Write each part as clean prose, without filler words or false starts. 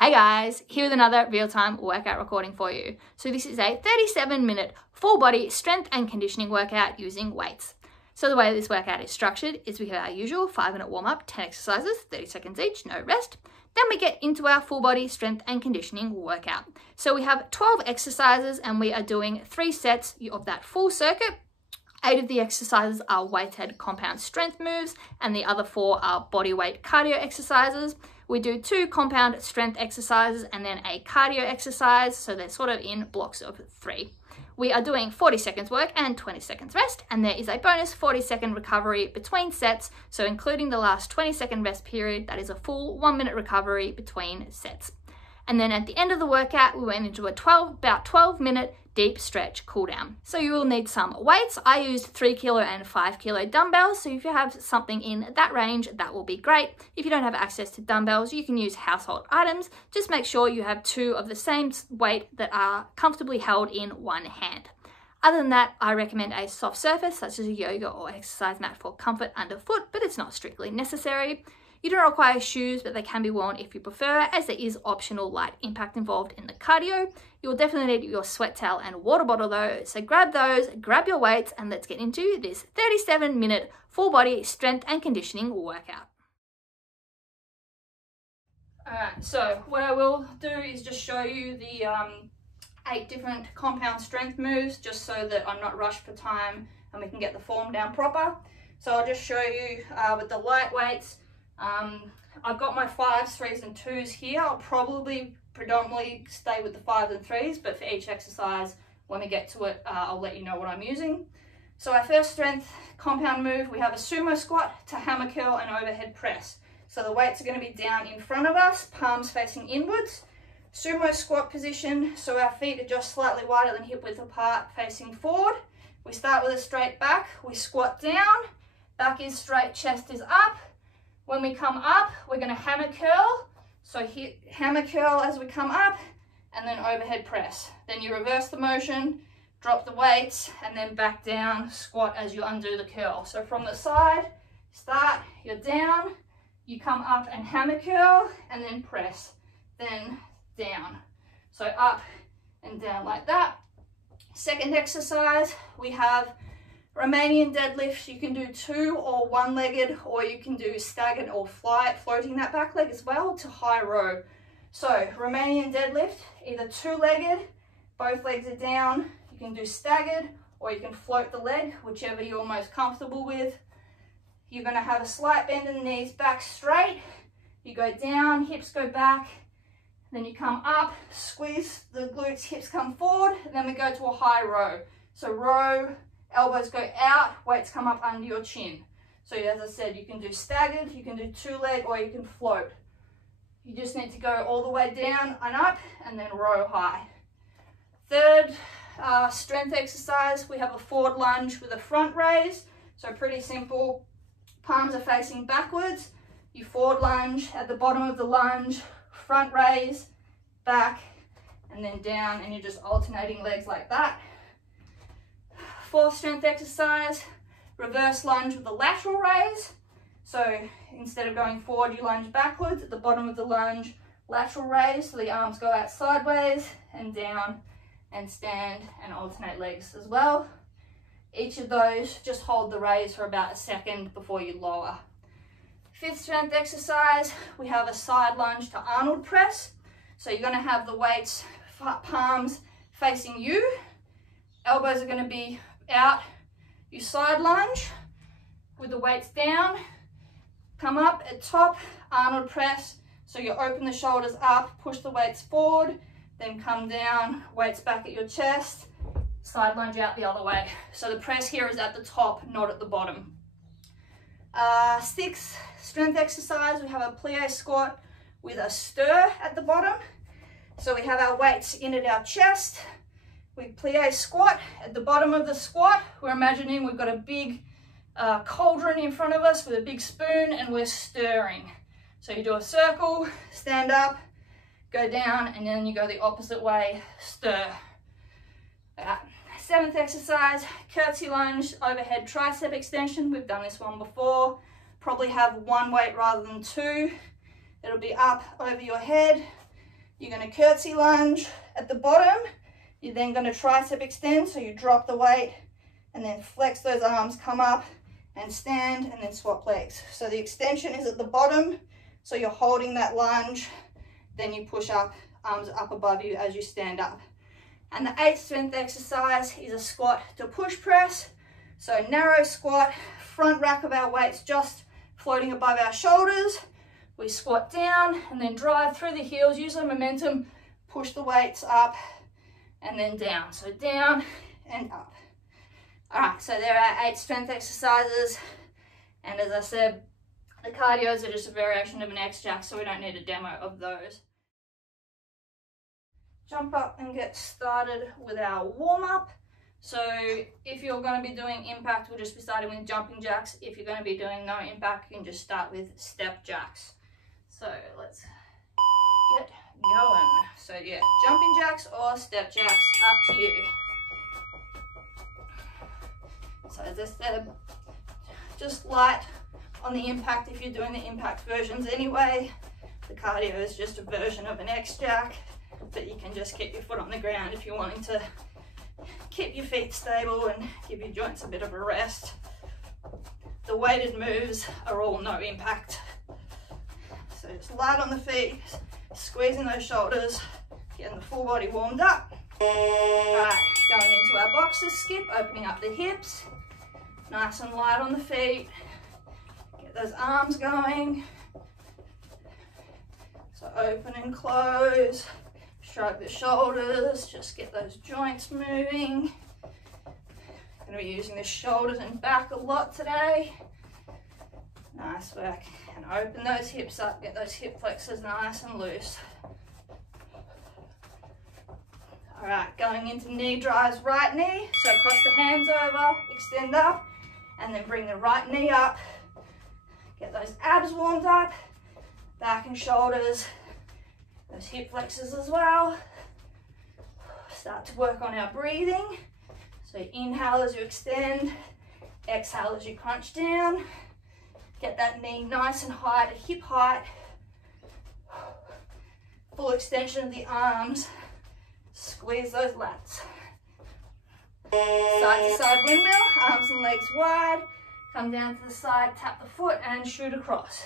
Hey guys, here with another real-time workout recording for you. So this is a 37-minute full body strength and conditioning workout using weights. So the way this workout is structured is we have our usual 5-minute warm-up, 10 exercises, 30 seconds each, no rest. Then we get into our full body strength and conditioning workout. So we have 12 exercises and we are doing 3 sets of that full circuit. 8 of the exercises are weighted compound strength moves and the other 4 are body weight cardio exercises. We do 2 compound strength exercises and then a cardio exercise, so they're sort of in blocks of 3. We are doing 40 seconds work and 20 seconds rest, and there is a bonus 40-second recovery between sets, so including the last 20-second rest period, that is a full 1-minute recovery between sets. And then at the end of the workout, we went into a about 12-minute deep stretch cool down. So you will need some weights. I used 3 kilo and 5 kilo dumbbells. So if you have something in that range, that will be great. If you don't have access to dumbbells, you can use household items. Just make sure you have 2 of the same weight that are comfortably held in one hand. Other than that, I recommend a soft surface such as a yoga or exercise mat for comfort underfoot, but it's not strictly necessary. You don't require shoes, but they can be worn if you prefer, as there is optional light impact involved in the cardio. You'll definitely need your sweat towel and water bottle though, so grab those, grab your weights, and let's get into this 37-minute full body strength and conditioning workout. Alright, so what I will do is just show you the 8 different compound strength moves, just so that I'm not rushed for time and we can get the form down proper. So I'll just show you with the light weights. I've got my 5s, 3s and 2s here. I'll probably predominantly stay with the 5s and 3s, but for each exercise, when we get to it, I'll let you know what I'm using. So our first strength compound move, we have a sumo squat to hammer curl and overhead press. So the weights are going to be down in front of us, palms facing inwards. Sumo squat position, so our feet are just slightly wider than hip width apart, facing forward. We start with a straight back, we squat down, back is straight, chest is up. When we come up, we're going to hammer curl. So hit hammer curl as we come up and then overhead press. Then you reverse the motion, drop the weights and then back down, squat as you undo the curl. So from the side, start, you're down, you come up and hammer curl and then press, then down. So up and down like that. Second exercise, we have Romanian deadlifts. You can do 2 or 1-legged, or you can do staggered or floating that back leg as well to high row. So Romanian deadlift, either 2-legged, both legs are down. You can do staggered, or you can float the leg, whichever you're most comfortable with. You're going to have a slight bend in the knees, back straight. You go down, hips go back. Then you come up, squeeze the glutes, hips come forward. And then we go to a high row. So row, elbows go out, weights come up under your chin. So as I said, you can do staggered, you can do 2-leg, or you can float. You just need to go all the way down and up and then row high. Third strength exercise, we have a forward lunge with a front raise. So pretty simple, palms are facing backwards. You forward lunge, at the bottom of the lunge, front raise, back, and then down, and you're just alternating legs like that. Fourth strength exercise, reverse lunge with a lateral raise. So instead of going forward, you lunge backwards. At the bottom of the lunge, lateral raise, so the arms go out sideways and down and stand and alternate legs as well. Each of those, just hold the raise for about a second before you lower. Fifth strength exercise, we have a side lunge to Arnold press. So you're going to have the weights, palms facing you. Elbows are going to be out. You side lunge with the weights down, come up at top, Arnold press. So you open the shoulders up, push the weights forward, then come down, weights back at your chest, side lunge out the other way. So the press here is at the top, not at the bottom. Sixth strength exercise, we have a plie squat with a stir at the bottom. So we have our weights in at our chest. We plie squat. At the bottom of the squat, we're imagining we've got a big cauldron in front of us with a big spoon and we're stirring. So you do a circle, stand up, go down, and then you go the opposite way, stir. Seventh exercise, curtsy lunge, overhead tricep extension. We've done this one before. Probably have 1 weight rather than 2. It'll be up over your head, You're going to curtsy lunge at the bottom. You're then going to tricep extend, so you drop the weight and then flex those arms, come up and stand, and then swap legs. So the extension is at the bottom, so you're holding that lunge, then you push up, arms up above you as you stand up. And the 8th strength exercise is a squat to push press. So narrow squat, front rack of our weights just floating above our shoulders. We squat down and then drive through the heels, use the momentum, push the weights up and then down. So down and up. All right, so there are 8 strength exercises. And as I said, the cardios are just a variation of an X-Jack, so we don't need a demo of those. Jump up and get started with our warm-up. So if you're going to be doing impact, we'll just be starting with jumping jacks. If you're going to be doing no impact, you can just start with step jacks. So let's get going. So yeah, jumping jacks or step jacks, up to you. So as I said, just light on the impact if you're doing the impact versions anyway. The cardio is just a version of an X-Jack, but you can just keep your foot on the ground if you're wanting to keep your feet stable and give your joints a bit of a rest. The weighted moves are all no impact. So just light on the feet, squeezing those shoulders, getting the full body warmed up. Alright, going into our boxer skip, opening up the hips, nice and light on the feet. Get those arms going. So open and close, shrug the shoulders, just get those joints moving. Going to be using the shoulders and back a lot today. Nice work. And open those hips up, get those hip flexors nice and loose. All right, going into knee drives, right knee. So cross the hands over, extend up, and then bring the right knee up. Get those abs warmed up, back and shoulders, those hip flexors as well. Start to work on our breathing. So inhale as you extend, exhale as you crunch down. Get that knee nice and high to hip height. Full extension of the arms. Squeeze those lats. Side to side windmill, arms and legs wide. Come down to the side, tap the foot and shoot across.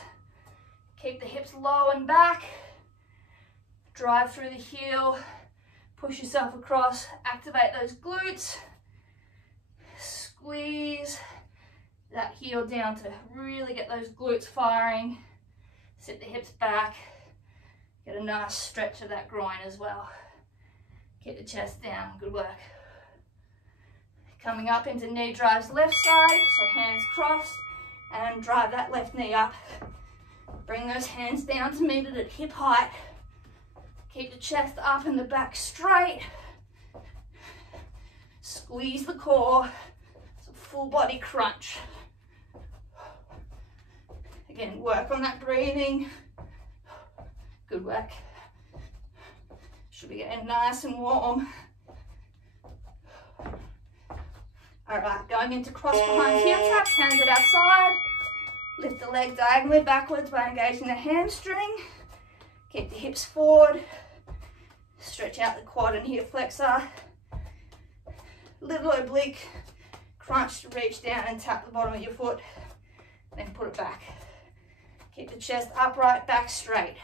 Keep the hips low and back. Drive through the heel. Push yourself across. Activate those glutes. Squeeze that heel down to really get those glutes firing. Sit the hips back. Get a nice stretch of that groin as well. Keep the chest down. Good work. Coming up into knee drives left side, so hands crossed, and drive that left knee up. Bring those hands down to meet it at hip height. Keep the chest up and the back straight. Squeeze the core. It's a full body crunch. Again, work on that breathing. Good work. Should be getting nice and warm. All right, going into cross behind heel taps, hands at our side. Lift the leg diagonally backwards by engaging the hamstring. Keep the hips forward. Stretch out the quad and hip flexor. Little oblique crunch to reach down and tap the bottom of your foot. Then put it back. Keep the chest upright, back straight.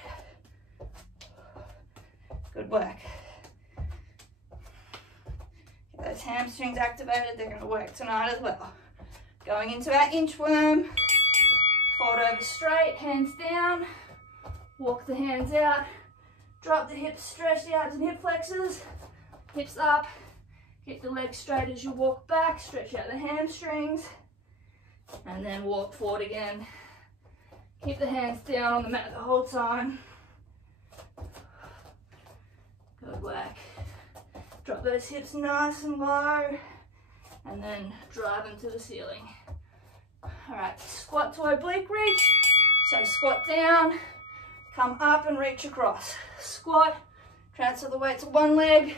Good work. Get those hamstrings activated. They're going to work tonight as well. Going into our inchworm. Fold over straight, hands down. Walk the hands out. Drop the hips, stretch the abs and hip flexors. Hips up. Keep the legs straight as you walk back. Stretch out the hamstrings. And then walk forward again. Keep the hands down on the mat the whole time. Good work. Drop those hips nice and low. And then drive them to the ceiling. All right, squat to oblique reach. So squat down, come up and reach across. Squat, transfer the weight to one leg.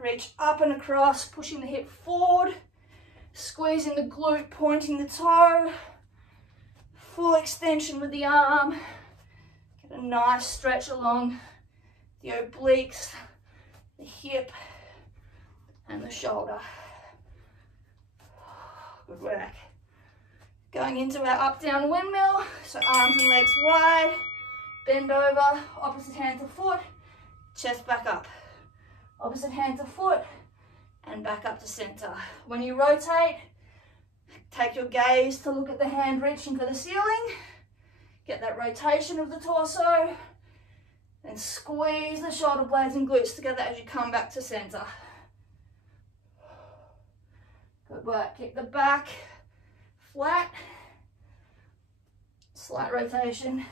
Reach up and across, pushing the hip forward. Squeezing the glute, pointing the toe. Full extension with the arm. Get a nice stretch along the obliques, the hip, and the shoulder. Good work. Going into our up down windmill, so arms and legs wide, bend over, opposite hand to foot, chest back up. Opposite hand to foot, and back up to center. When you rotate, take your gaze to look at the hand reaching for the ceiling. Get that rotation of the torso, and squeeze the shoulder blades and glutes together as you come back to center. Good work. Keep the back flat, slight rotation,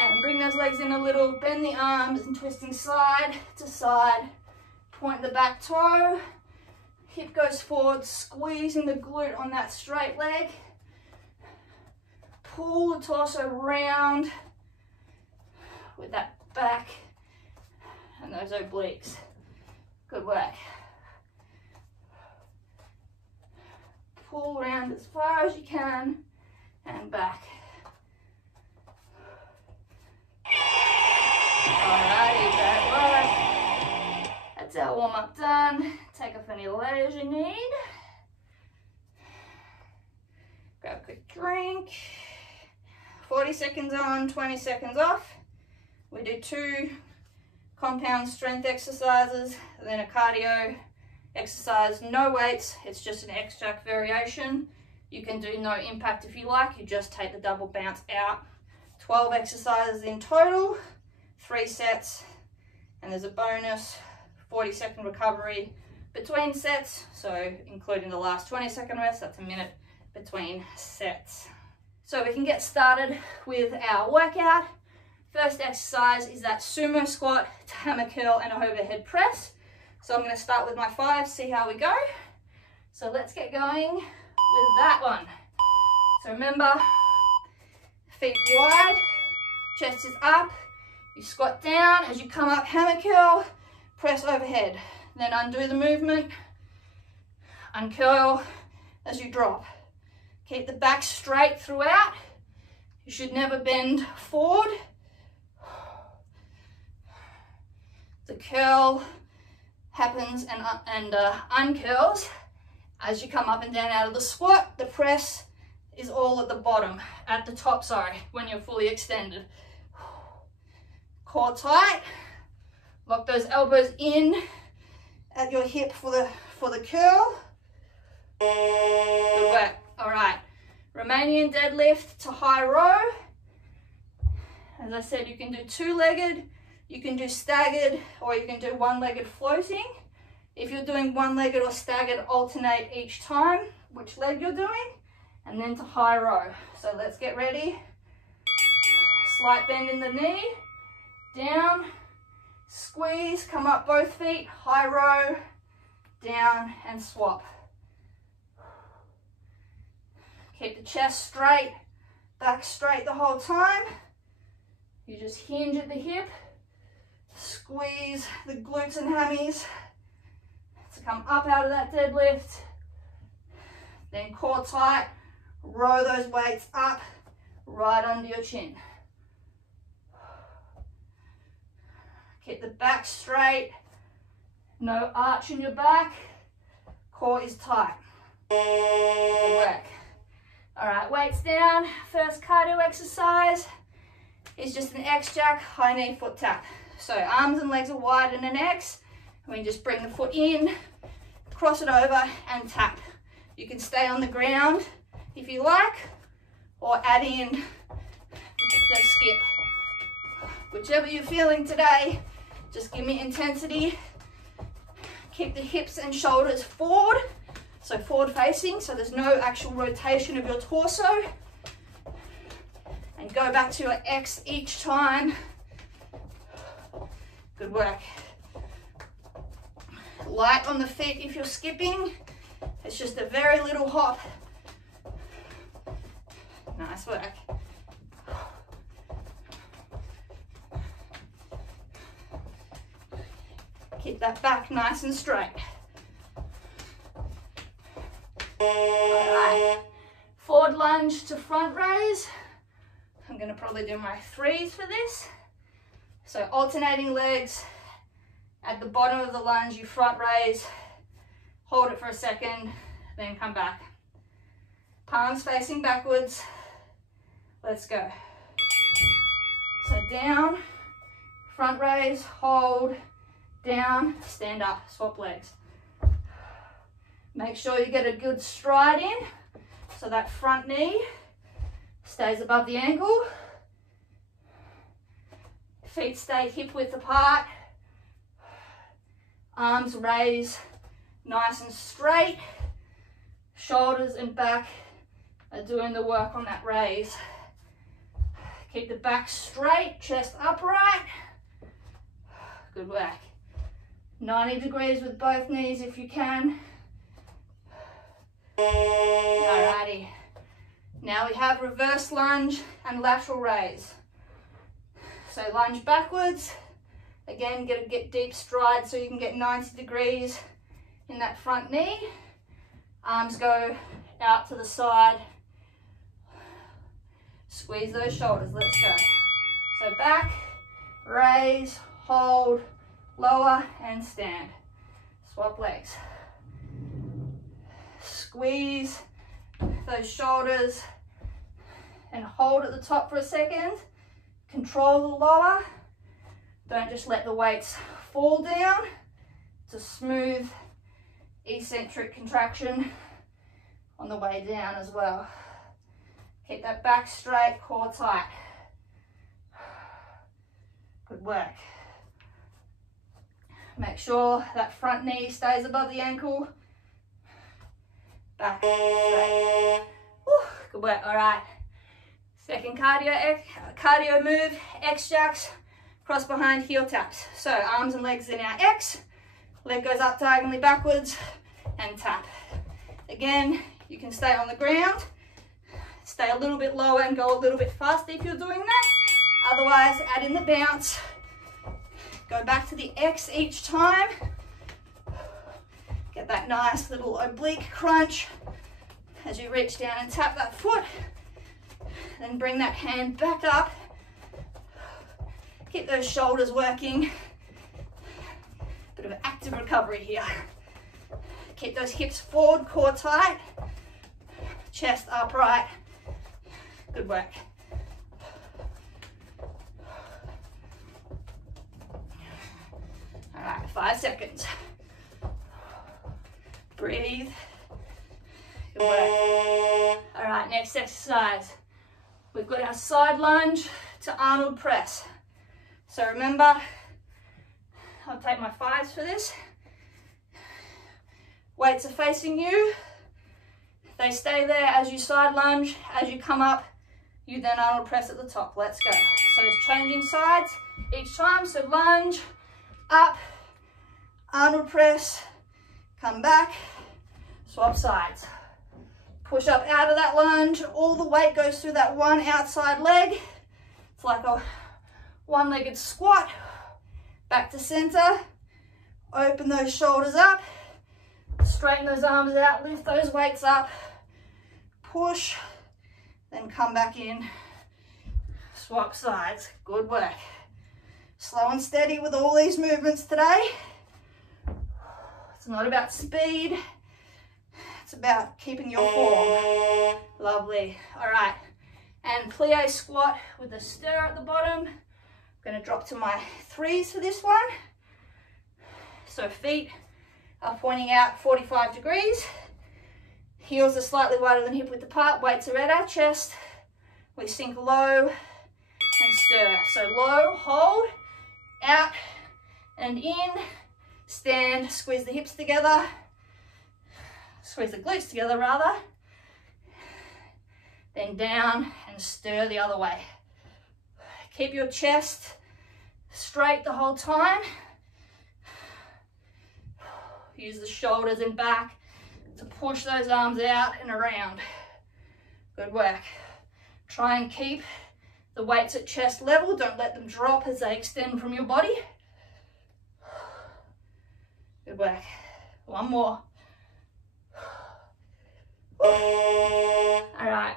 and bring those legs in a little, bend the arms and twisting side to side, point the back toe, hip goes forward, squeezing the glute on that straight leg, pull the torso round with that back and those obliques. Good work. Pull around as far as you can and back. Alrighty, great work. That's our warm up done. Take off any layers you need. Grab a quick drink. 40 seconds on, 20 seconds off. We do 2 compound strength exercises, and then a cardio exercise, no weights, it's just an X-Jack variation. You can do no impact if you like, you just take the double bounce out. 12 exercises in total, 3 sets, and there's a bonus 40-second recovery between sets, so including the last 20-second rest, that's a minute between sets. So we can get started with our workout. First exercise is that sumo squat to hammer curl and overhead press. So I'm going to start with my 5, see how we go. So let's get going with that one. So remember, feet wide, chest is up, you squat down, as you come up, hammer curl, press overhead. Then undo the movement, uncurl as you drop. Keep the back straight throughout. You should never bend forward. The curl happens and uncurls as you come up and down out of the squat. The press is all at the bottom, at the top, sorry, when you're fully extended. Core tight, lock those elbows in at your hip for the curl. Good work. All right, Romanian deadlift to high row. As I said, you can do 2-legged, you can do staggered, or you can do 1-legged floating. If you're doing 1-legged or staggered, alternate each time which leg you're doing, and then to high row. So let's get ready. Slight bend in the knee, down, squeeze, come up both feet, high row, down and swap. Keep the chest straight, back straight the whole time. You just hinge at the hip, squeeze the glutes and hammies to come up out of that deadlift. Then core tight, row those weights up right under your chin. Keep the back straight, no arch in your back, core is tight. Good work. All right, weights down. First cardio exercise is just an X-Jack, high knee foot tap. So arms and legs are wide in an X, and we just bring the foot in, cross it over and tap. You can stay on the ground if you like, or add in the skip. Whichever you're feeling today, just give me intensity. Keep the hips and shoulders forward, so forward facing, so there's no actual rotation of your torso. And go back to your X each time. Good work. Light on the feet if you're skipping. It's just a very little hop. Nice work. Keep that back nice and straight. Alright, forward lunge to front raise. I'm going to probably do my 3s for this. So alternating legs. At the bottom of the lunge, you front raise, hold it for a second, then come back. Palms facing backwards. Let's go. So down, front raise, hold, down, stand up, swap legs. Make sure you get a good stride in, so that front knee stays above the ankle. Feet stay hip width apart. Arms raise nice and straight. Shoulders and back are doing the work on that raise. Keep the back straight, chest upright. Good work. 90 degrees with both knees if you can. Alrighty. Now we have reverse lunge and lateral raise. So lunge backwards. Again, get deep stride so you can get 90 degrees in that front knee. Arms go out to the side. Squeeze those shoulders, let's go. So back, raise, hold, lower, and stand. Swap legs. Squeeze those shoulders and hold at the top for a second. Control the lower. Don't just let the weights fall down. It's a smooth eccentric contraction on the way down as well. Keep that back straight, core tight. Good work. Make sure that front knee stays above the ankle. Back straight. Woo, good work, all right. Second cardio move, X jacks. Cross behind heel taps. So arms and legs in our X, leg goes up diagonally backwards and tap. Again, you can stay on the ground, stay a little bit lower and go a little bit faster if you're doing that. Otherwise, add in the bounce. Go back to the X each time. Get that nice little oblique crunch as you reach down and tap that foot. Then bring that hand back up. Keep those shoulders working. Bit of an active recovery here. Keep those hips forward, core tight. Chest upright. Good work. All right, 5 seconds. Breathe. Good work. All right, next exercise. We've got our side lunge to Arnold press. So remember, I'll take my 5s for this. Weights are facing you. They stay there as you side lunge. As you come up, you then Arnold press at the top. Let's go. So it's changing sides each time. So lunge, up, Arnold press, come back, swap sides. Push up out of that lunge. All the weight goes through that one outside leg. It's like a one-legged squat. Back to center. Open those shoulders up. Straighten those arms out. Lift those weights up. Push. Then come back in. Swap sides. Good work. Slow and steady with all these movements today. It's not about speed. It's about keeping your form. Lovely. All right. And plie squat with a stir at the bottom. I'm going to drop to my 3s for this one. So feet are pointing out 45 degrees. Heels are slightly wider than hip width apart. Weights are at our chest. We sink low and stir. So low, hold, out and in. Stand, squeeze the hips together. Squeeze the glutes together rather. Then down and stir the other way. Keep your chest straight the whole time. Use the shoulders and back to push those arms out and around. Good work. Try and keep the weights at chest level. Don't let them drop as they extend from your body. Good work. One more. All right.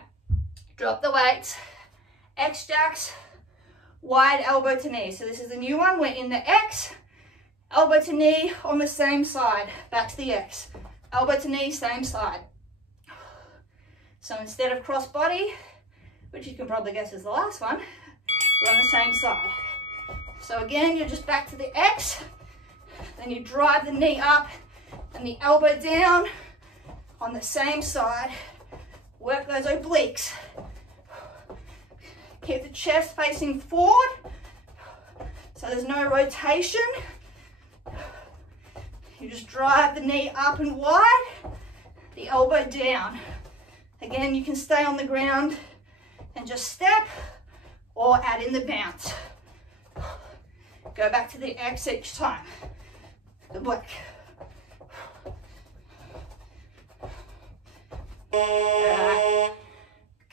Drop the weights. X jacks wide elbow to knee. So this is a new one. We're in the X, elbow to knee on the same side, back to the X, elbow to knee, same side. So instead of cross body, which you can probably guess is the last one, we're on the same side. So again, you're just back to the X, then you drive the knee up and the elbow down on the same side. Work those obliques. Keep the chest facing forward so there's no rotation. You just drive the knee up and wide, the elbow down. Again, you can stay on the ground and just step or add in the bounce. Go back to the X each time. Good work.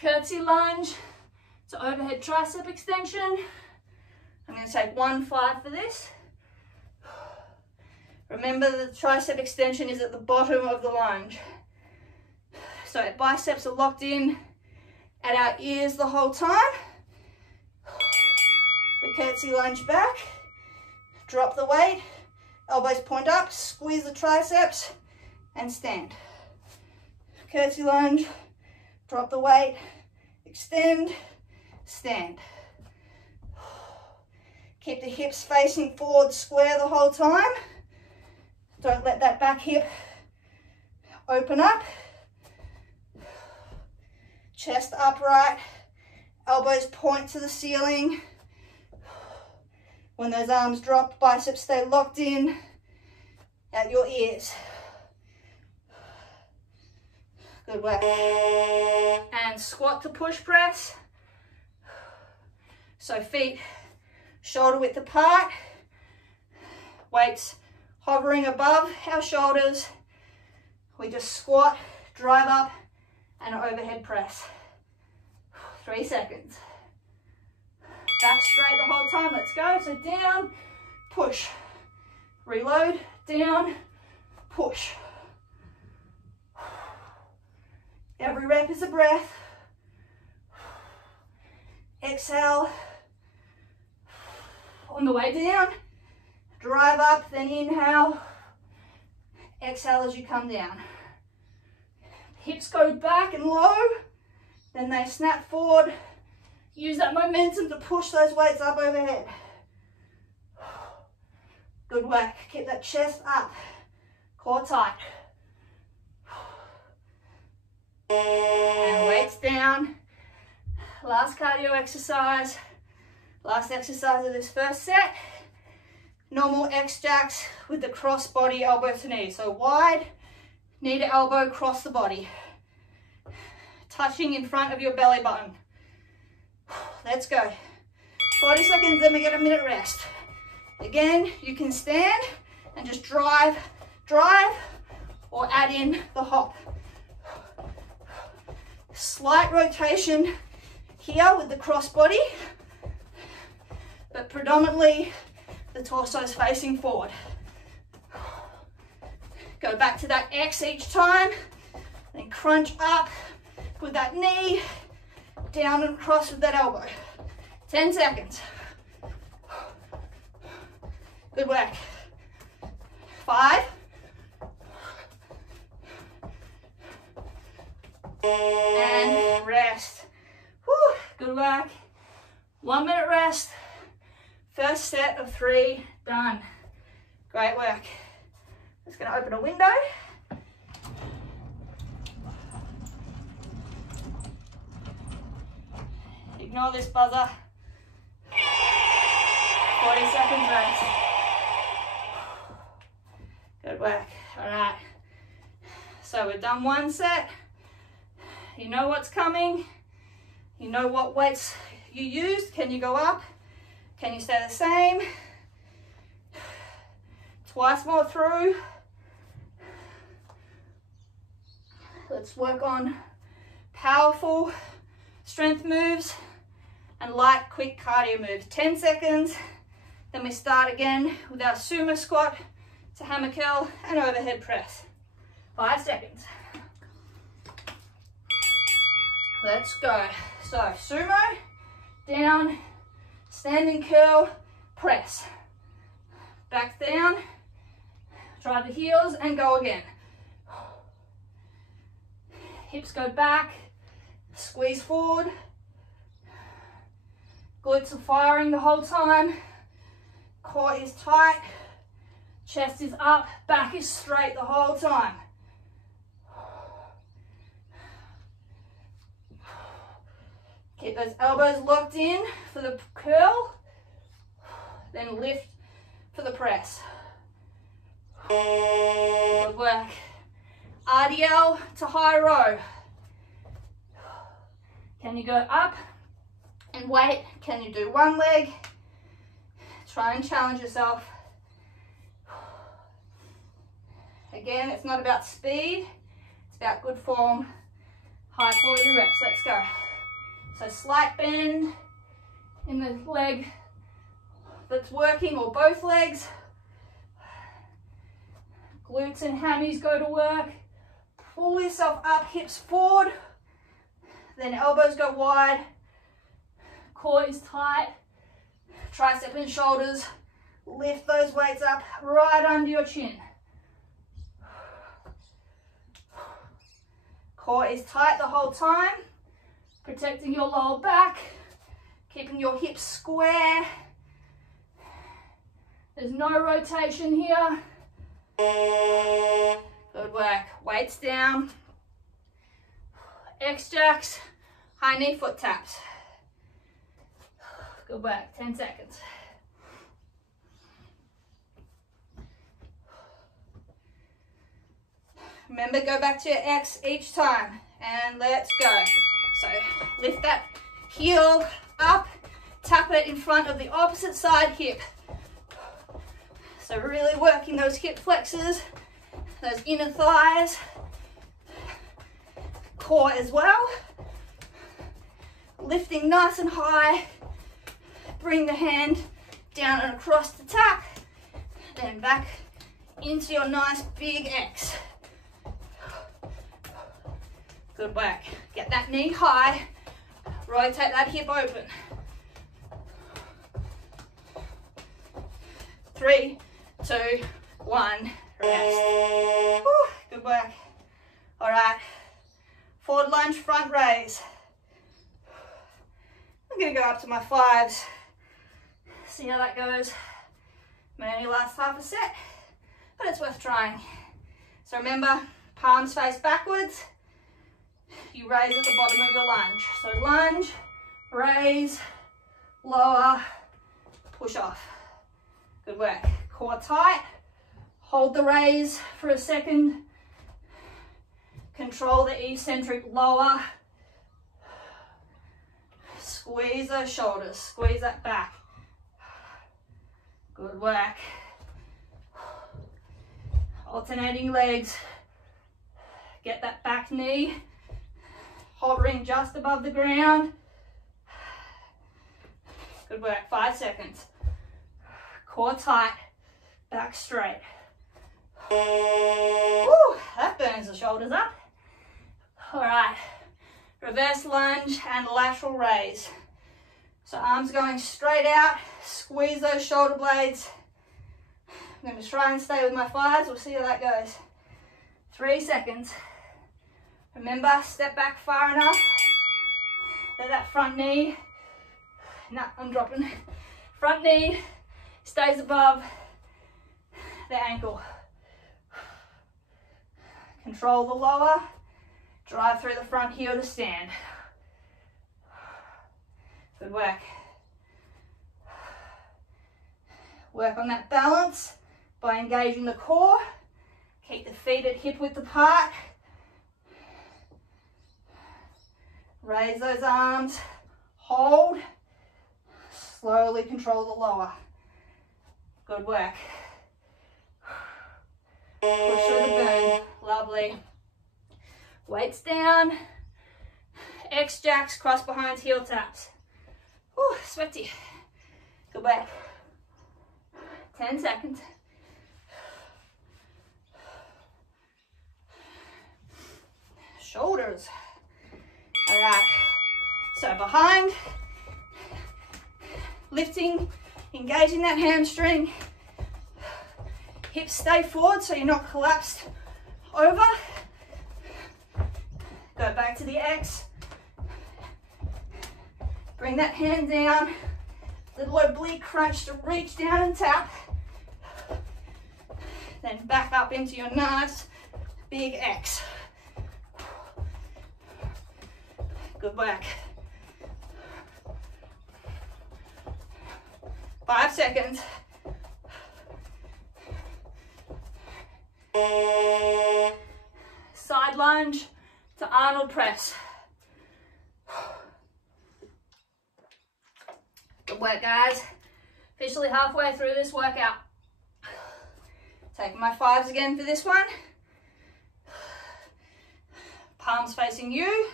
Curtsy lunge to overhead tricep extension. I'm going to take 1-5 for this. Remember, the tricep extension is at the bottom of the lunge. So biceps are locked in at our ears the whole time. We curtsy lunge back, drop the weight, elbows point up, squeeze the triceps and stand. Curtsy lunge, drop the weight, extend, stand. Keep the hips facing forward square the whole time. Don't let that back hip open up. Chest upright, elbows point to the ceiling. When those arms drop, biceps stay locked in at your ears. Good work. And squat to push press. So feet shoulder width apart, weights hovering above our shoulders. We just squat, drive up and overhead press. 3 seconds. Back straight the whole time. Let's go. So down, push, reload, down, push. Every rep is a breath. Exhale. On the way down, drive up, then inhale. Exhale as you come down. Hips go back and low, then they snap forward. Use that momentum to push those weights up overhead. Good work. Keep that chest up, core tight. And weights down. Last cardio exercise. Last exercise of this first set. Normal X-jacks with the cross body elbow to knee. So wide, knee to elbow, cross the body. Touching in front of your belly button. Let's go. 40 seconds, then we get a minute rest. Again, you can stand and just drive, or add in the hop. Slight rotation here with the cross body, but predominantly the torso is facing forward. Go back to that X each time, then crunch up with that knee, down and across with that elbow. 10 seconds. Good work. 5. And rest. Whew, good work. 1 minute rest. First set of 3 done. Great work. Just going to open a window. Ignore this buzzer. 40 seconds rest. Good work. All right. So we've done 1 set. You know what's coming. You know what weights you used. Can you go up? Can you stay the same? Twice more through. Let's work on powerful strength moves and light, quick cardio moves. 10 seconds. Then we start again with our sumo squat to hammer curl and overhead press. 5 seconds. Let's go. So sumo, down, Standing curl, press. Back down, try the heels and go again. Hips go back, squeeze forward. Glutes are firing the whole time. Core is tight, chest is up, back is straight the whole time. Keep those elbows locked in for the curl, then lift for the press. Good work. RDL to high row. Can you go up and wait? Can you do one leg? Try and challenge yourself. Again, it's not about speed, it's about good form, high quality reps. Let's go. So slight bend in the leg that's working, or both legs. Glutes and hammies go to work. Pull yourself up, hips forward, then elbows go wide, core is tight, tricep and shoulders, lift those weights up right under your chin. Core is tight the whole time, protecting your lower back, keeping your hips square. There's no rotation here. Good work. Weights down. X-jacks, high knee foot taps. Good work. 10 seconds. Remember, go back to your X each time. And let's go. So lift that heel up, tap it in front of the opposite side hip. So really working those hip flexors, those inner thighs, core as well. Lifting nice and high, bring the hand down and across the tap, then back into your nice big X. Good work. Get that knee high, rotate that hip open. 3, 2, 1, rest. Woo, good work. All right, forward lunge, front raise. I'm gonna go up to my 5s. See how that goes. May only last half a set, but it's worth trying. So remember, palms face backwards. You raise at the bottom of your lunge. So lunge, raise, lower, push off. Good work. Core tight. Hold the raise for a second. Control the eccentric lower. Squeeze those shoulders. Squeeze that back. Good work. Alternating legs. Get that back knee hovering just above the ground. Good work. 5 seconds. Core tight, back straight. Woo, that burns the shoulders up. All right, reverse lunge and lateral raise. So arms going straight out, squeeze those shoulder blades. I'm going to try and stay with my 5s. We'll see how that goes. 3 seconds. Remember, step back far enough that that front knee, no, I'm dropping. Front knee stays above the ankle. Control the lower, drive through the front heel to stand. Good work. Work on that balance by engaging the core. Keep the feet at hip width apart. Raise those arms, hold, slowly control the lower. Good work. Push through the burn, lovely. Weights down, X-jacks, cross behind heel taps. Ooh, sweaty. Good work. 10 seconds. Shoulders. All right, so behind, lifting, engaging that hamstring. Hips stay forward so you're not collapsed over. Go back to the X. Bring that hand down. Little oblique crunch to reach down and tap. Then back up into your nice big X. Good work. 5 seconds. Side lunge to Arnold press. Good work, guys. Officially halfway through this workout. Taking my 5s again for this one. Palms facing you.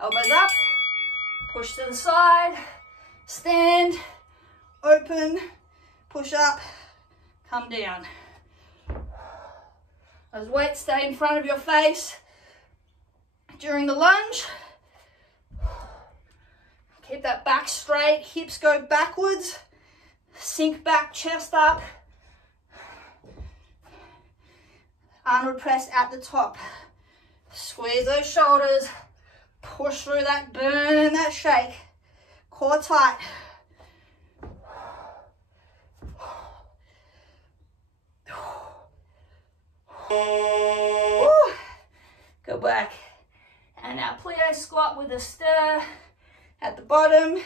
Elbows up. Push to the side. Stand. Open. Push up. Come down. Those weights stay in front of your face during the lunge. Keep that back straight, hips go backwards, sink back, chest up. Arnold press at the top. Squeeze those shoulders, push through that burn and that shake. Core tight. Woo. Good work. And now plie squat with a stir at the bottom.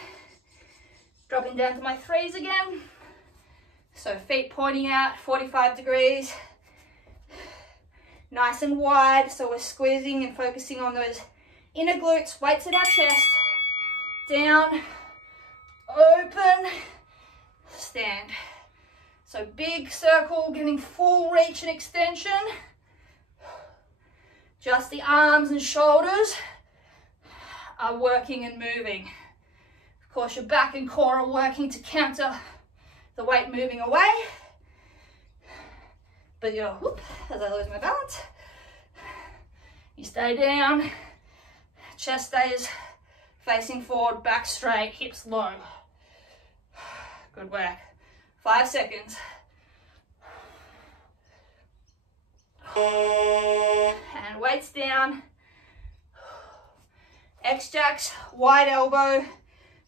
Dropping down to my 3s again. So feet pointing out 45 degrees. Nice and wide, so we're squeezing and focusing on those inner glutes, weights in our chest. Down, open, stand. So big circle, getting full reach and extension. Just the arms and shoulders are working and moving. Of course, your back and core are working to counter the weight moving away. But you're, whoop, as I lose my balance, you stay down, chest stays facing forward, back straight, hips low. Good work. 5 seconds. And weights down. X-jacks, wide elbow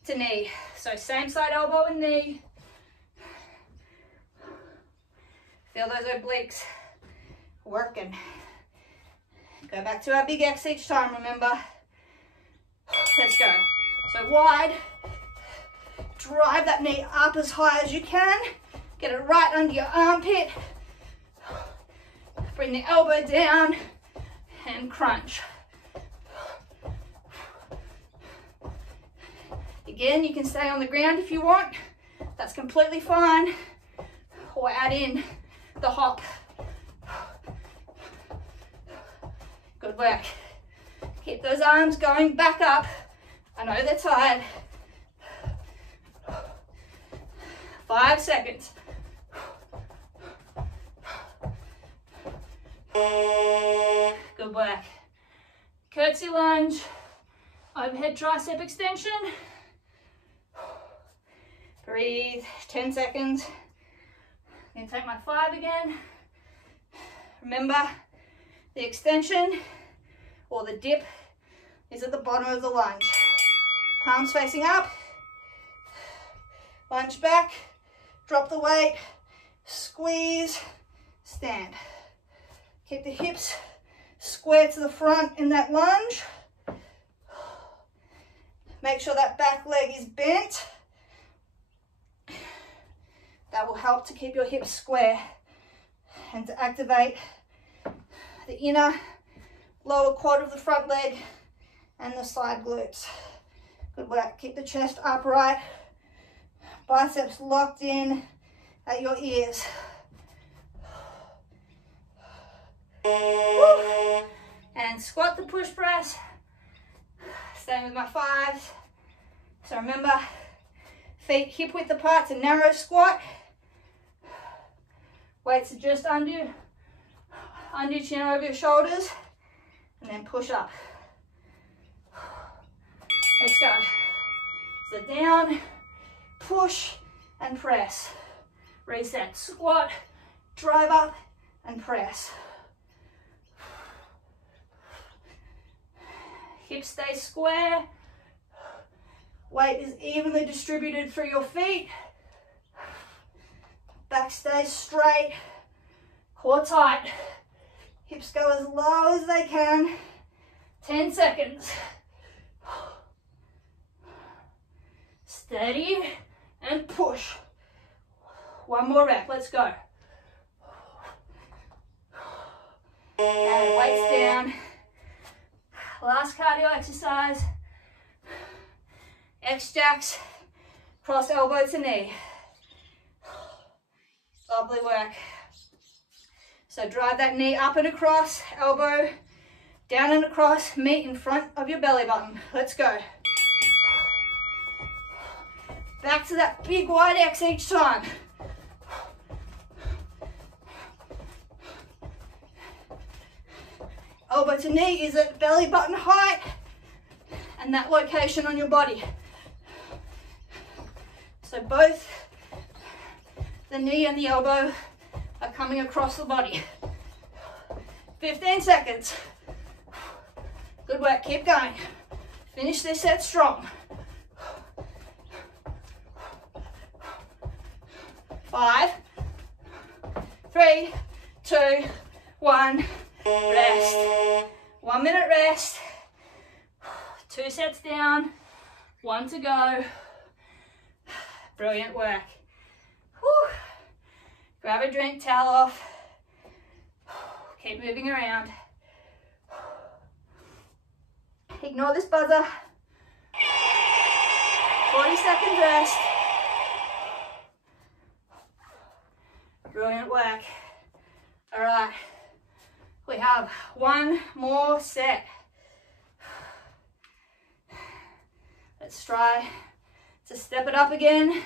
to knee. So same side elbow and knee. Feel those obliques working. Go back to our big X each time, remember. Let's go. So wide. Drive that knee up as high as you can. Get it right under your armpit. Bring the elbow down and crunch. Again, you can stay on the ground if you want. That's completely fine. Or add in the hop. Good work. Keep those arms going back up. I know they're tired. 5 seconds. Good work. Curtsy lunge, overhead tricep extension. Breathe, 10 seconds. I'm going to take my 5 again. Remember, the extension or the dip is at the bottom of the lunge. Palms facing up. Lunge back, drop the weight, squeeze, stand. Keep the hips square to the front in that lunge. Make sure that back leg is bent. That will help to keep your hips square and to activate the inner lower quad of the front leg and the side glutes. Good work. Keep the chest upright. Biceps locked in at your ears. Woo. And squat the push press. Staying with my 5s. So remember, feet hip width apart to narrow squat. Weights are just under your chin, over your shoulders, and then push up. Let's go. So down, push and press. Reset, squat, drive up and press. Hips stay square. Weight is evenly distributed through your feet. Back stays straight. Core tight. Hips go as low as they can. 10 seconds. Steady and push. One more rep, let's go. And weights down. Last cardio exercise. X-jacks, cross elbow to knee. Lovely work. So drive that knee up and across, elbow down and across, meet in front of your belly button. Let's go. Back to that big wide X each time. Elbow to knee is at belly button height and that location on your body. So both the knee and the elbow are coming across the body. 15 seconds. Good work, keep going. Finish this set strong. 5, 3, 2, 1, rest. 1 minute rest. 2 sets down, 1 to go. Brilliant work. Whew. Grab a drink, towel off. Keep moving around. Ignore this buzzer. 40 seconds rest. Brilliant work. All right, we have 1 more set. Let's try to step it up again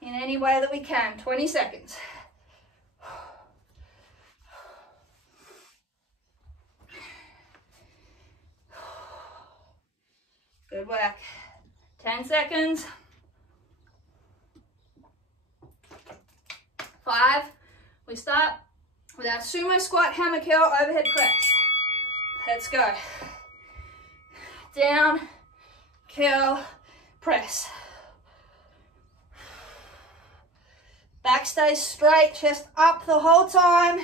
in any way that we can. 20 seconds. Good work. 10 seconds. 5. We start with our sumo squat, hammer curl, overhead press. Let's go. Down, curl, press. Back stays straight, chest up the whole time.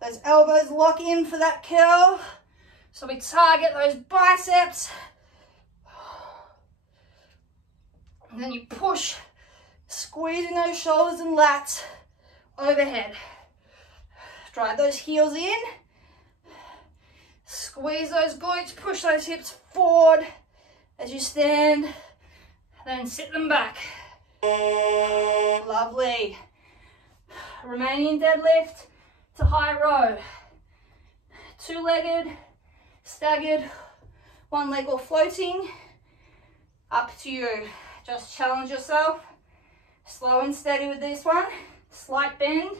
Those elbows lock in for that curl. So we target those biceps. And then you push, squeezing those shoulders and lats overhead. Drive those heels in. Squeeze those glutes, push those hips forward as you stand. Then sit them back. Lovely. Remaining deadlift to high row. 2-legged, staggered, 1 leg or floating. Up to you. Just challenge yourself. Slow and steady with this one. Slight bend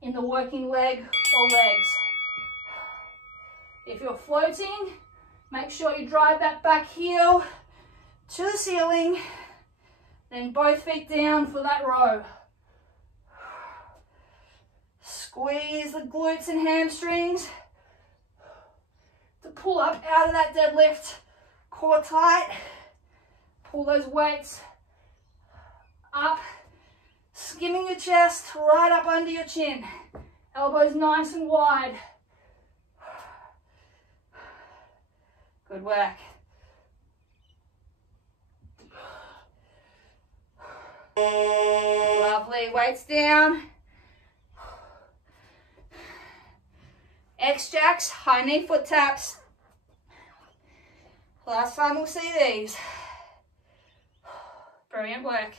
in the working leg or legs. If you're floating, make sure you drive that back heel to the ceiling. Then both feet down for that row. Squeeze the glutes and hamstrings to pull up out of that deadlift. Core tight. Pull those weights up, skimming your chest right up under your chin. Elbows nice and wide. Good work. Lovely, weights down. X-jacks, high knee foot taps. Last time we'll see these. Brilliant work.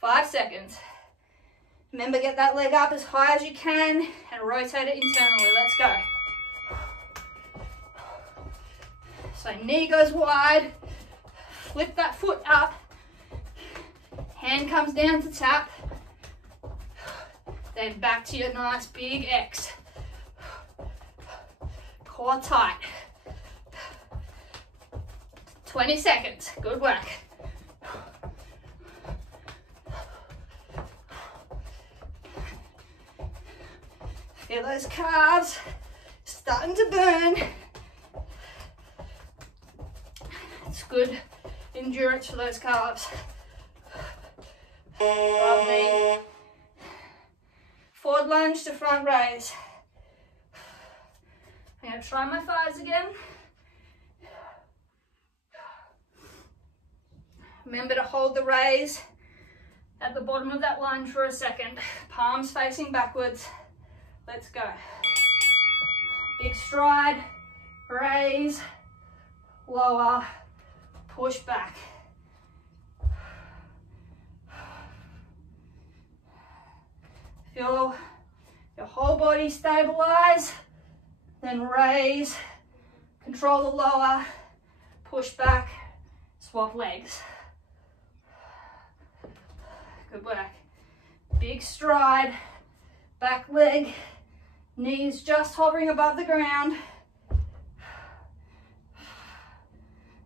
5 seconds. Remember, get that leg up as high as you can and rotate it internally. Let's go. So knee goes wide, flip that foot up, hand comes down to tap, then back to your nice big X. Core tight. 20 seconds, good work. Feel those calves starting to burn. It's good endurance for those calves. Lovely. Forward lunge to front raise. I'm going to try my thighs again. Remember to hold the raise at the bottom of that lunge for a second. Palms facing backwards. Let's go. Big stride, raise, lower, push back. Feel your whole body stabilize, then raise, control the lower, push back, swap legs. Good work. Big stride, back leg, knees just hovering above the ground.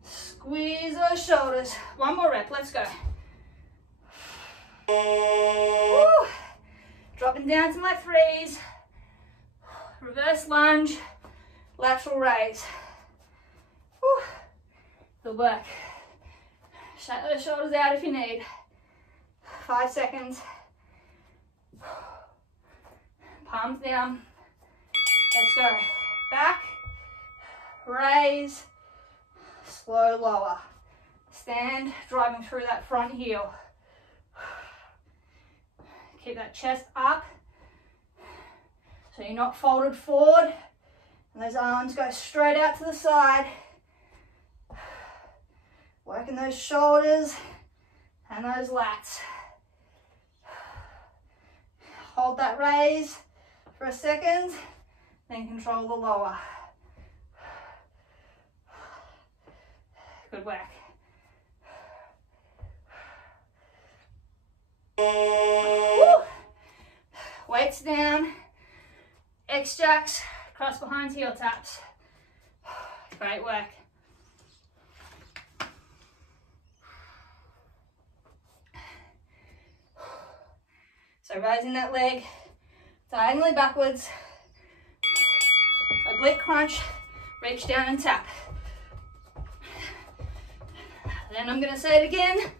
Squeeze those shoulders. One more rep, let's go. Woo. Dropping down to my threes. Reverse lunge, lateral raise. Woo. Good work. Shake those shoulders out if you need. 5 seconds. Palms down. Let's go. Back, raise, slow lower. Stand, driving through that front heel. Keep that chest up so you're not folded forward, and those arms go straight out to the side. Working those shoulders and those lats. Hold that raise for a second, then control the lower. Good work. Woo. Weights down, X-jacks, cross behind heel taps. Great work. So raising that leg diagonally backwards, oblique crunch, reach down and tap. Then I'm going to say it again.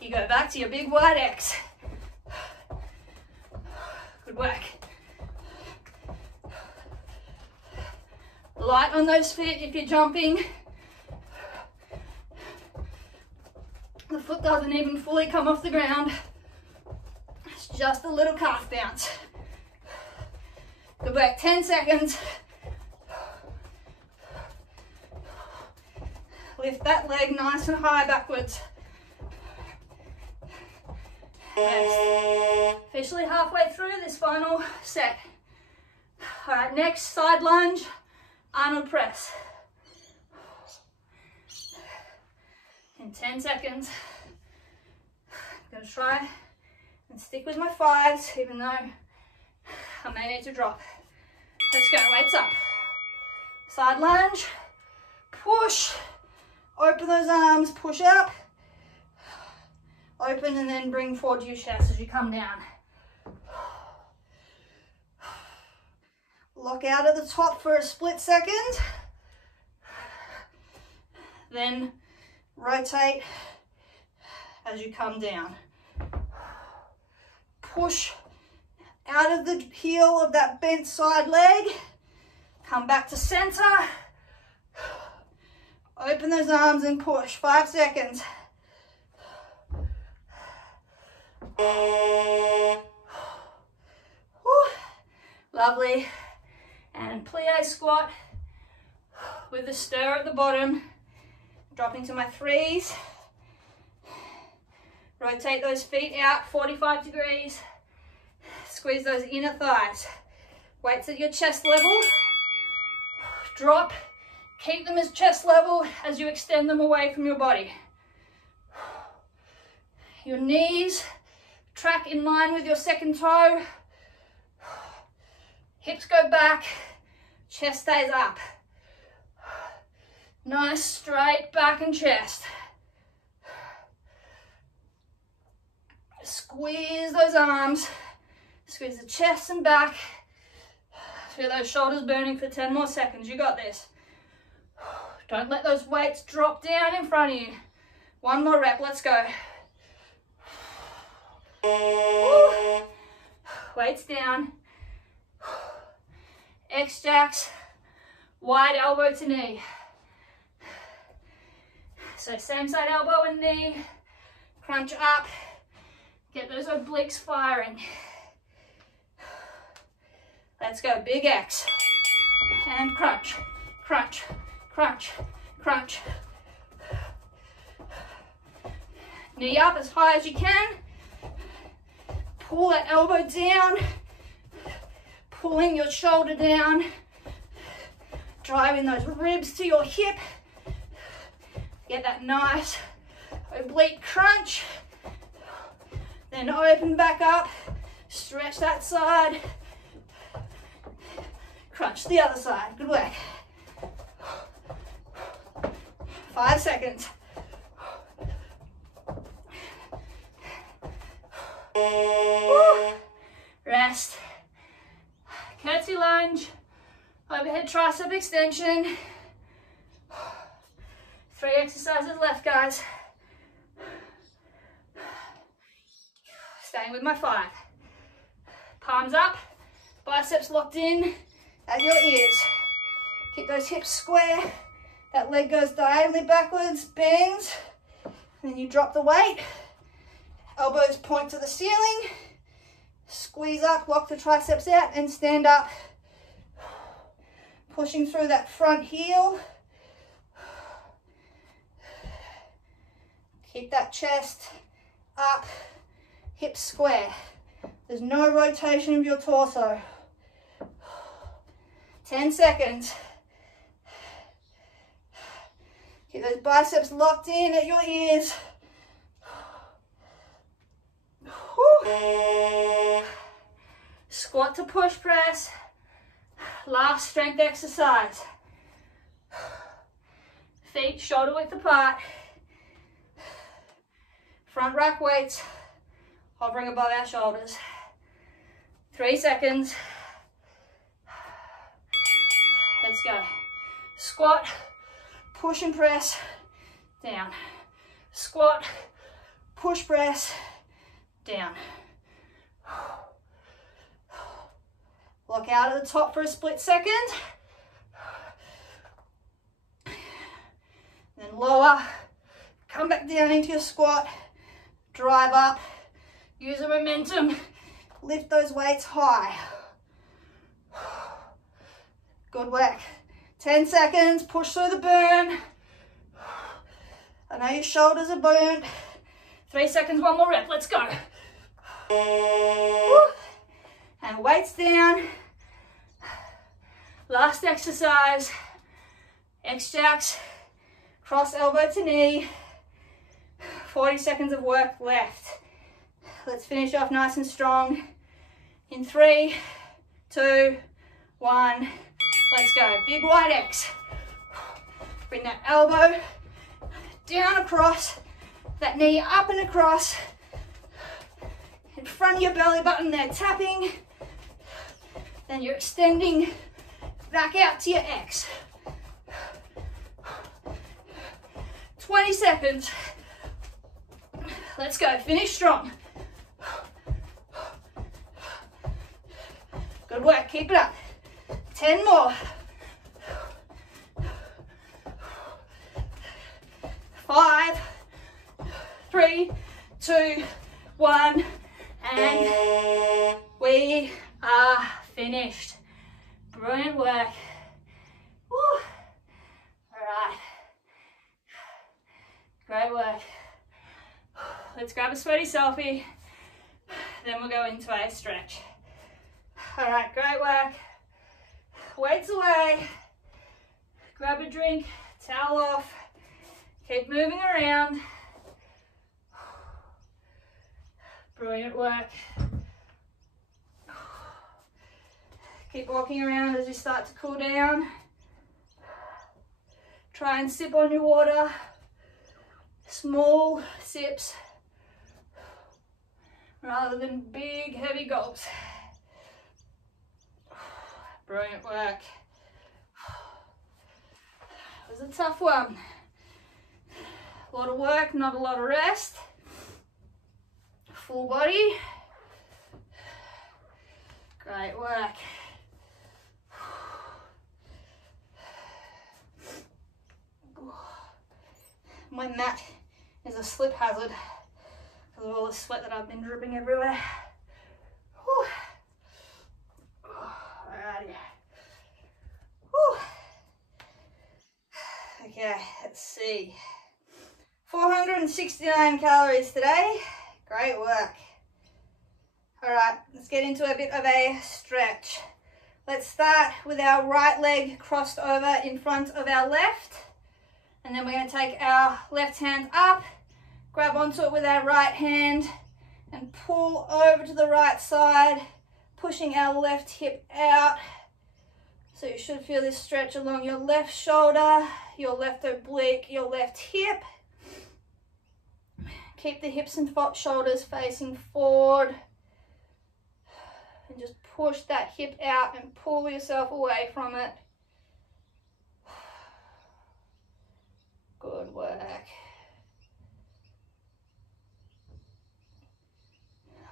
You go back to your big wide X. Good work. Light on those feet if you're jumping. The foot doesn't even fully come off the ground. It's just a little calf bounce. Go back 10 seconds. Lift that leg nice and high backwards. Rest. Officially halfway through this final set. All right, next side lunge, Arnold press. In 10 seconds. I'm going to try and stick with my fives, even though I may need to drop. Let's go, weights up. Side lunge, push, open those arms, push up, open and then bring forward to your chest as you come down. Lock out at the top for a split second. Then rotate as you come down. Push out of the heel of that bent side leg. Come back to center. Open those arms and push. 5 seconds. Woo. Lovely. And plie squat with the stir at the bottom. Dropping to my threes. Rotate those feet out 45 degrees. Squeeze those inner thighs. Weights at your chest level. Drop. Keep them as chest level as you extend them away from your body. Your knees track in line with your second toe. Hips go back. Chest stays up. Nice straight back and chest. Squeeze those arms. Squeeze the chest and back. Feel those shoulders burning for 10 more seconds. You got this. Don't let those weights drop down in front of you. One more rep, let's go. Woo. Weights down. X-jacks, wide elbow to knee. So same side elbow and knee, crunch up, get those obliques firing. Let's go, big X, and crunch, crunch, crunch, crunch. Knee up as high as you can. Pull that elbow down, pulling your shoulder down, driving those ribs to your hip. Get that nice oblique crunch. Then open back up, stretch that side, crunch the other side. Good work. 5 seconds. Woo. Rest. Curtsy lunge, overhead tricep extension. 3 exercises left, guys. Staying with my 5. Palms up, biceps locked in at your ears. Keep those hips square. That leg goes diagonally backwards, bends, and then you drop the weight. Elbows point to the ceiling. Squeeze up, lock the triceps out, and stand up. Pushing through that front heel. Keep that chest up, hips square. There's no rotation of your torso. 10 seconds. Keep those biceps locked in at your ears. Whew. Squat to push press. Last strength exercise. Feet shoulder width apart. Front rack weights hovering above our shoulders. 3 seconds. Let's go. Squat, push and press, down. Squat, push, press, down. Lock out at the top for a split second. Then lower, come back down into your squat, drive up, use the momentum, lift those weights high. Good work. 10 seconds, push through the burn. I know your shoulders are burnt. 3 seconds, one more rep, let's go. Woo. And weights down. Last exercise, X-jacks, cross elbow to knee. 40 seconds of work left. Let's finish off nice and strong. In 3, 2, 1, let's go. Big wide X. Bring that elbow down across, that knee up and across, in front of your belly button there, tapping. Then you're extending back out to your X. 20 seconds. Let's go, finish strong. Good work, keep it up. 10 more. 5, 3, 2, 1, and we are finished. Brilliant work. Woo. All right. Great work. Let's grab a sweaty selfie, then we'll go into a stretch. All right, great work. Weights away. Grab a drink, towel off. Keep moving around. Brilliant work. Keep walking around as you start to cool down. Try and sip on your water. Small sips rather than big, heavy gulps. Brilliant work. It was a tough one. A lot of work, not a lot of rest. Full body. Great work. My mat is a slip hazard because of all the sweat that I've been dripping everywhere. Whew. Alrighty. Whew. Okay, let's see. 469 calories today. Great work. Alright, let's get into a bit of a stretch. Let's start with our right leg crossed over in front of our left. And then we're going to take our left hand up, grab onto it with our right hand, and pull over to the right side, pushing our left hip out. So you should feel this stretch along your left shoulder, your left oblique, your left hip. Keep the hips and shoulders facing forward. And just push that hip out and pull yourself away from it. Good work.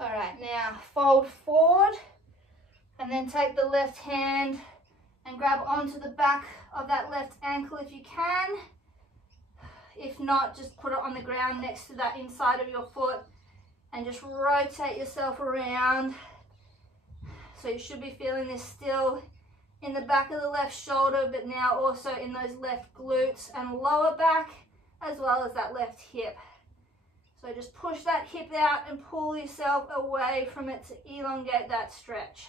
All right, now fold forward and then take the left hand and grab onto the back of that left ankle if you can. If not, just put it on the ground next to that inside of your foot and just rotate yourself around. So you should be feeling this still in the back of the left shoulder, but now also in those left glutes and lower back, as well as that left hip. So just push that hip out and pull yourself away from it to elongate that stretch.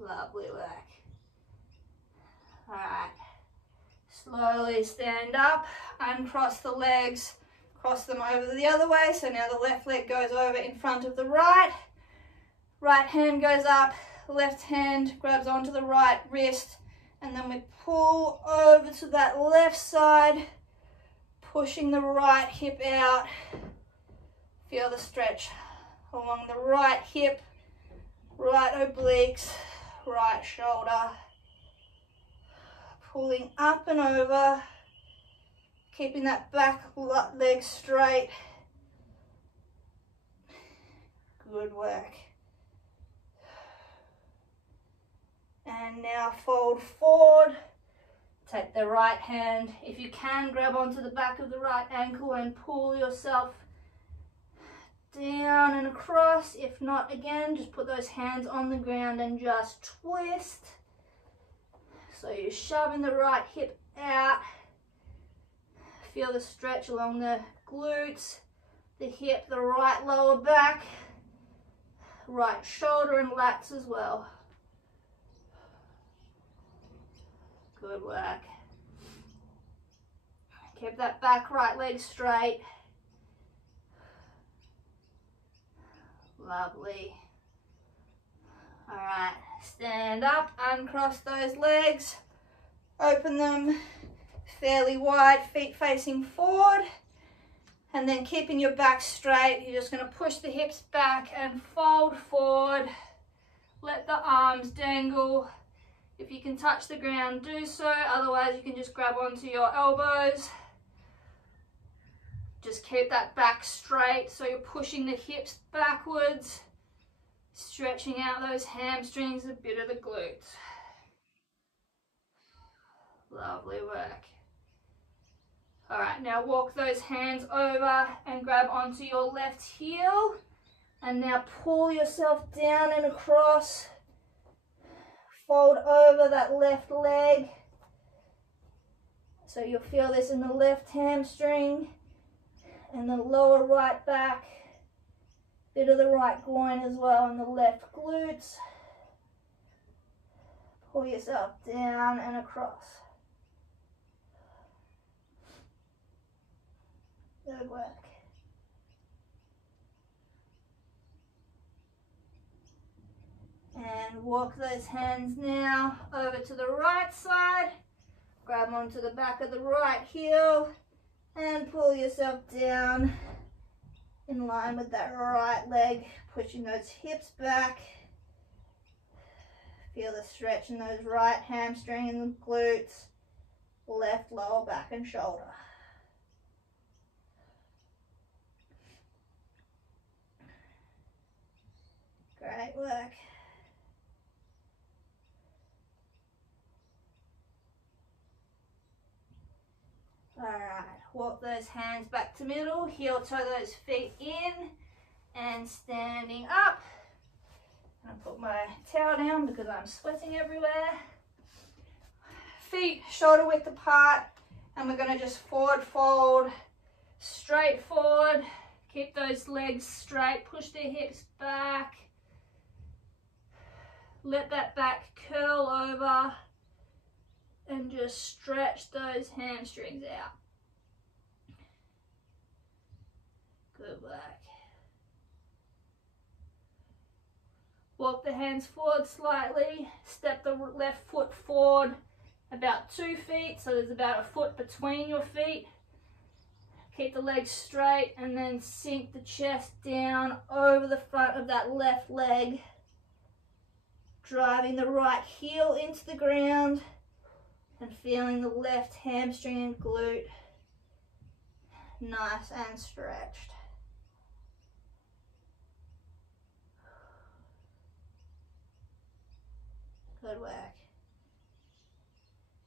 Lovely work. All right, slowly stand up, uncross the legs, cross them over the other way. So now the left leg goes over in front of the right. Right hand goes up, left hand grabs onto the right wrist, and then we pull over to that left side, pushing the right hip out. Feel the stretch along the right hip, right obliques, right shoulder. Pulling up and over, keeping that back leg straight. Good work. And now fold forward, take the right hand, if you can, grab onto the back of the right ankle and pull yourself down and across. If not, again, just put those hands on the ground and just twist. So you're shoving the right hip out. Feel the stretch along the glutes, the hip, the right lower back, right shoulder and lats as well. Good work. Keep that back right leg straight. Lovely. All right, stand up, uncross those legs, open them fairly wide, feet facing forward, and then keeping your back straight, you're just going to push the hips back and fold forward. Let the arms dangle. If you can touch the ground, do so. Otherwise, you can just grab onto your elbows. Just keep that back straight so you're pushing the hips backwards, stretching out those hamstrings, a bit of the glutes. Lovely work. All right, now walk those hands over and grab onto your left heel. And now pull yourself down and across. Fold over that left leg. So you'll feel this in the left hamstring and the lower right back. Bit of the right groin as well and the left glutes. Pull yourself down and across. Good work. And walk those hands now over to the right side. Grab onto the back of the right heel and pull yourself down in in line with that right leg, pushing those hips back. Feel the stretch in those right hamstring and glutes, left lower back and shoulder. Great work. Alright, walk those hands back to middle, heel toe those feet in and standing up. I'm going to put my towel down because I'm sweating everywhere. Feet shoulder width apart, and we're going to just forward fold, straight forward. Keep those legs straight, push their hips back. Let that back curl over and just stretch those hamstrings out. Good work. Walk the hands forward slightly, step the left foot forward about 2 feet, so there's about a foot between your feet. Keep the legs straight and then sink the chest down over the front of that left leg, driving the right heel into the ground and feeling the left hamstring and glute nice and stretched. Good work.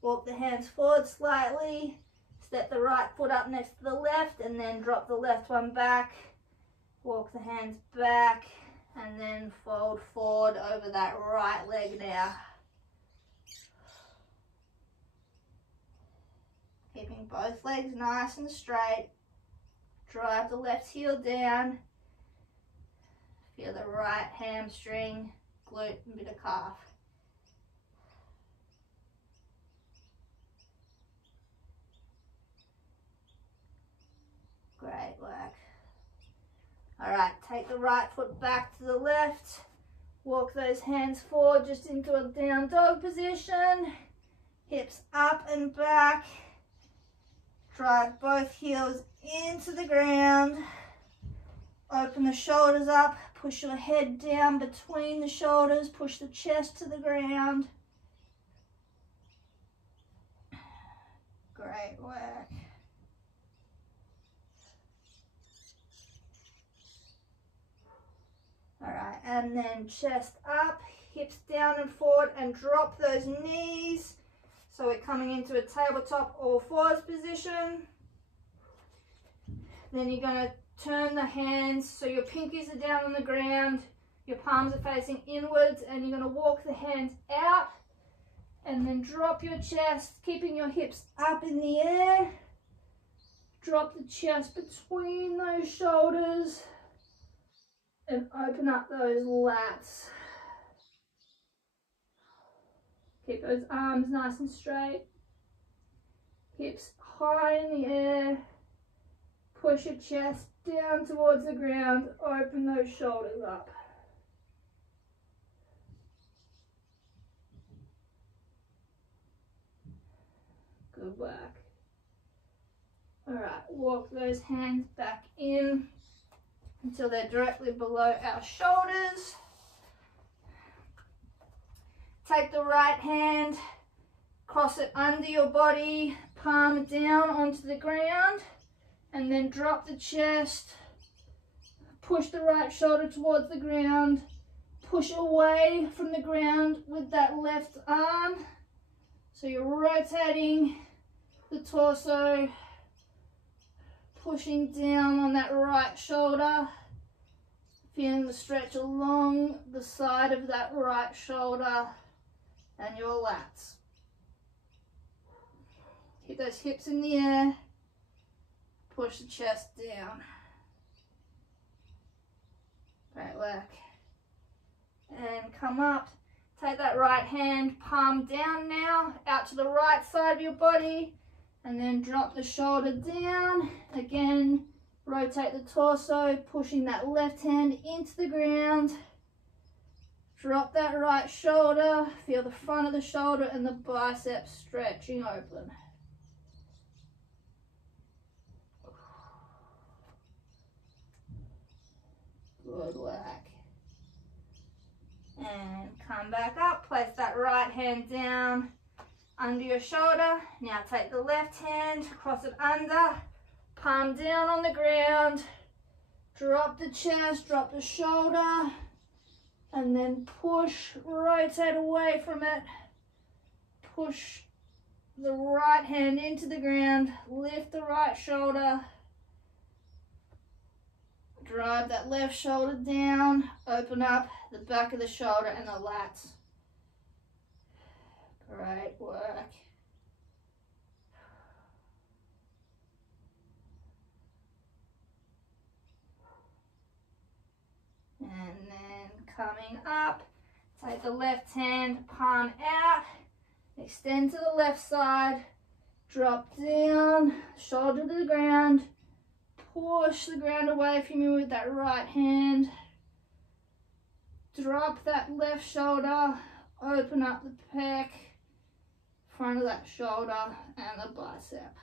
Walk the hands forward slightly, step the right foot up next to the left and then drop the left one back. Walk the hands back and then fold forward over that right leg now. Keeping both legs nice and straight. Drive the left heel down. Feel the right hamstring, glute and bit of calf. Great work. Alright, take the right foot back to the left. Walk those hands forward just into a down dog position. Hips up and back. Drive both heels into the ground. Open the shoulders up. Push your head down between the shoulders. Push the chest to the ground. Great work. Alright, and then chest up, hips down and forward, and drop those knees. So we're coming into a tabletop all fours position. Then you're going to turn the hands so your pinkies are down on the ground, your palms are facing inwards, and you're going to walk the hands out and then drop your chest, keeping your hips up in the air. Drop the chest between those shoulders and open up those lats. Keep those arms nice and straight. Hips high in the air. Push your chest down towards the ground. Open those shoulders up. Good work. Alright, walk those hands back in until they're directly below our shoulders. Take the right hand, cross it under your body, palm it down onto the ground, and then drop the chest. Push the right shoulder towards the ground. Push away from the ground with that left arm. So you're rotating the torso, pushing down on that right shoulder, feeling the stretch along the side of that right shoulder and your lats. Keep those hips in the air, push the chest down. Great work. And come up, take that right hand, palm down now, out to the right side of your body, and then drop the shoulder down. Again, rotate the torso, pushing that left hand into the ground. Drop that right shoulder, feel the front of the shoulder and the biceps stretching open. Good work. And come back up, place that right hand down under your shoulder. Now take the left hand, cross it under, palm down on the ground, drop the chest, drop the shoulder, and then push, rotate away from it, push the right hand into the ground, lift the right shoulder, drive that left shoulder down, open up the back of the shoulder and the lats. Great work. And then coming up, take the left hand, palm out, extend to the left side, drop down, shoulder to the ground, push the ground away from you with that right hand, drop that left shoulder, open up the pec, front of that shoulder and the bicep.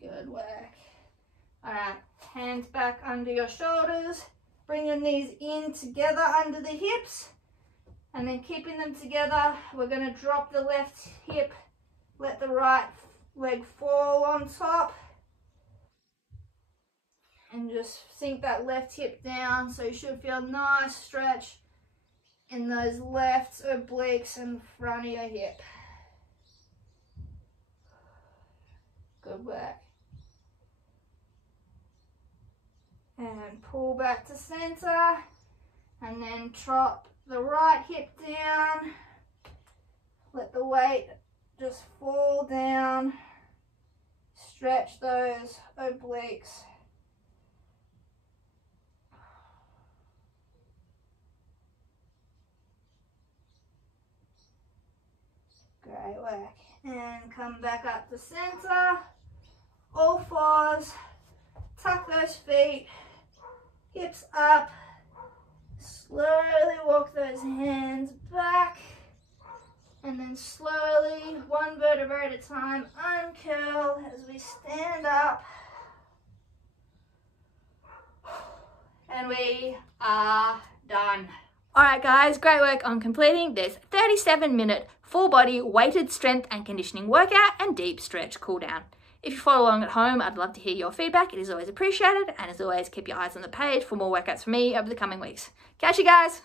Good work. Alright, hands back under your shoulders, bring your knees in together under the hips, and then keeping them together, we're going to drop the left hip, let the right leg fall on top, and just sink that left hip down. So you should feel a nice stretch in those left obliques and front of your hip. Good work. And pull back to center, and then drop the right hip down, let the weight just fall down, stretch those obliques. Great work. And come back up to center, all fours, tuck those feet, hips up, slowly walk those hands back, and then slowly, one vertebra at a time, uncurl as we stand up. And we are done. Alright guys, great work on completing this 37-minute full body weighted strength and conditioning workout and deep stretch cool down. If you follow along at home, I'd love to hear your feedback. It is always appreciated. And as always, keep your eyes on the page for more workouts from me over the coming weeks. Catch you guys.